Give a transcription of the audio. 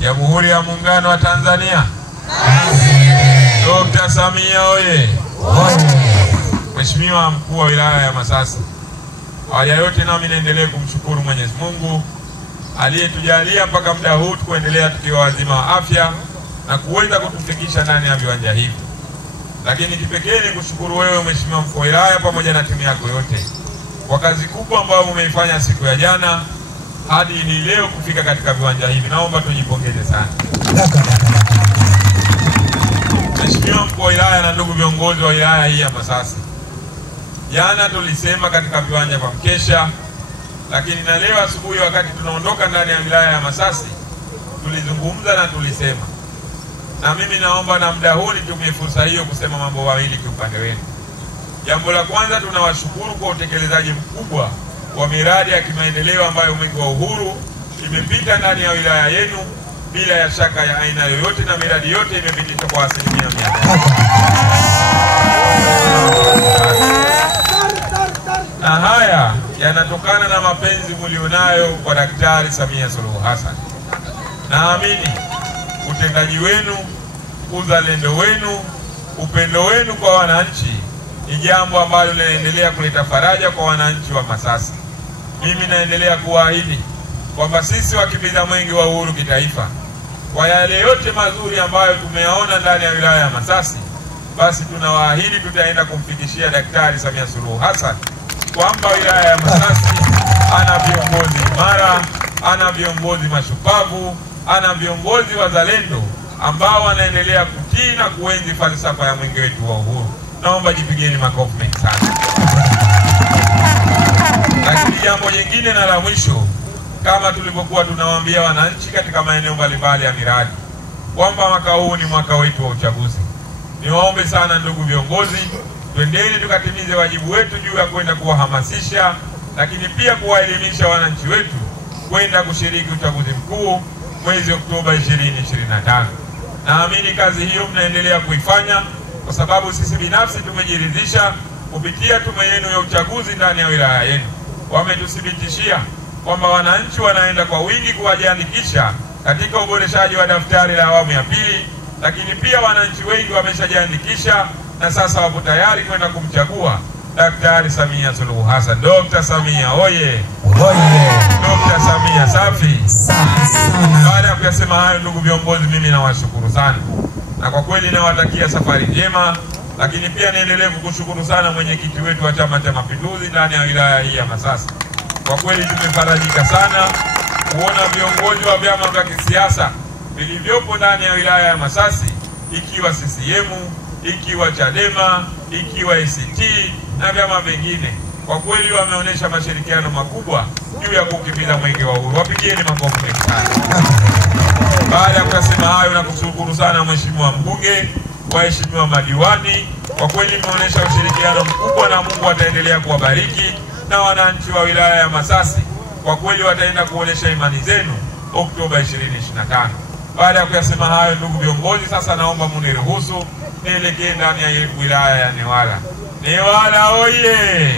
Jamhuri ya Muungano wa Tanzania. Dr. Samia oye. Mheshimiwa Mkuu wa Wilaya ya Masasi, awali ya yote nami naendelee kumshukuru Mwenyezi Mungu aliyetujalia mpaka muda huu kuendelea tukiwa wazima wa afya na kuweza kutufikisha ndani ya viwanja hivi. Lakini kipekee ni kushukuru wewe Mheshimiwa Mkuu wa Wilaya pamoja na timu yako yote kwa kazi kubwa ambayo umeifanya siku ya jana hadi hii leo kufika katika viwanja hivi. Naomba tujipongeze sana. Mheshimiwa Mkuu wa Wilaya na ndugu viongozi wa wilaya hii ya Masasi, jana tulisema katika viwanja vya mkesha, lakini na leo asubuhi wakati tunaondoka ndani ya wilaya ya Masasi tulizungumza na tulisema, na mimi naomba na muda huu nitumie fursa hiyo kusema mambo mawili kwa upande wenu. Jambo la kwanza, tunawashukuru kwa utekelezaji mkubwa wa miradi ya kimaendeleo ambayo Mwenge wa Uhuru imepita ndani ya wilaya yenu bila ya shaka ya aina yoyote, na miradi yote imepitishwa kwa 100%. Na haya yanatokana na mapenzi mlionayo kwa Daktari Samia Suluhu Hassan. Naamini utendaji wenu, uzalendo wenu, upendo wenu kwa wananchi ni jambo ambalo linaendelea kuleta faraja kwa wananchi wa Masasi. Mimi naendelea kuahidi kwamba sisi wakimbiza Mwenge wa Uhuru kitaifa, kwa yale yote mazuri ambayo tumeyaona ndani ya wilaya ya Masasi, basi tunawaahidi tutaenda kumfikishia Daktari Samia Suluhu Hassan kwamba wilaya ya Masasi ana viongozi imara, ana viongozi mashupavu, ana viongozi wazalendo ambao wanaendelea kutii na kuenzi falsafa ya mwenge wetu wa uhuru. Naomba jipigeni makofi mengi sana. Lakini jambo jingine na la mwisho, kama tulivyokuwa tunawaambia wananchi katika maeneo mbalimbali ya miradi kwamba mwaka huu ni mwaka wetu wa uchaguzi, niwaombe sana ndugu viongozi, twendeni tukatimize wajibu wetu juu ya kwenda kuwahamasisha, lakini pia kuwaelimisha wananchi wetu kwenda kushiriki uchaguzi mkuu mwezi Oktoba 2025. Naamini kazi hiyo mnaendelea kuifanya kwa sababu sisi binafsi tumejiridhisha kupitia tume yenu ya uchaguzi ndani ya wilaya yenu. Wametuthibitishia kwamba wananchi wanaenda kwa wingi kuwajiandikisha katika uboreshaji wa daftari la awamu ya pili, lakini pia wananchi wengi wameshajiandikisha na sasa wapo tayari kwenda kumchagua Daktari Samia Suluhu Hassan. Dr. Samia oye! Oye! Dr. Samia safi! Baada ya kuyasema hayo, ndugu viongozi, mimi nawashukuru sana. Na kwa kweli nawatakia safari njema, lakini pia niendelee kukushukuru sana mwenyekiti wetu wa Chama cha Mapinduzi ndani ya wilaya hii ya Masasi. Kwa kweli tumefarajika sana kuona viongozi wa vyama vya kisiasa vilivyopo ndani ya wilaya ya Masasi, ikiwa CCM, ikiwa Chadema, ikiwa ACT na vyama vingine. Kwa kweli wameonyesha mashirikiano makubwa juu ya kukimbiza mwenge wa uhuru. Wapigieni makofi mengi sana. Baada ya kusema hayo, na kushukuru sana mheshimiwa mbunge, waheshimiwa madiwani, kwa kweli mmeonyesha ushirikiano mkubwa na Mungu ataendelea kuwabariki, na wananchi wa wilaya ya Masasi kwa kweli wataenda kuonyesha imani zenu Oktoba 2025. Baada ya kuyasema hayo, ndugu viongozi, sasa naomba muniruhusu nielekee ndani ya wilaya ya Newala. Newala oye!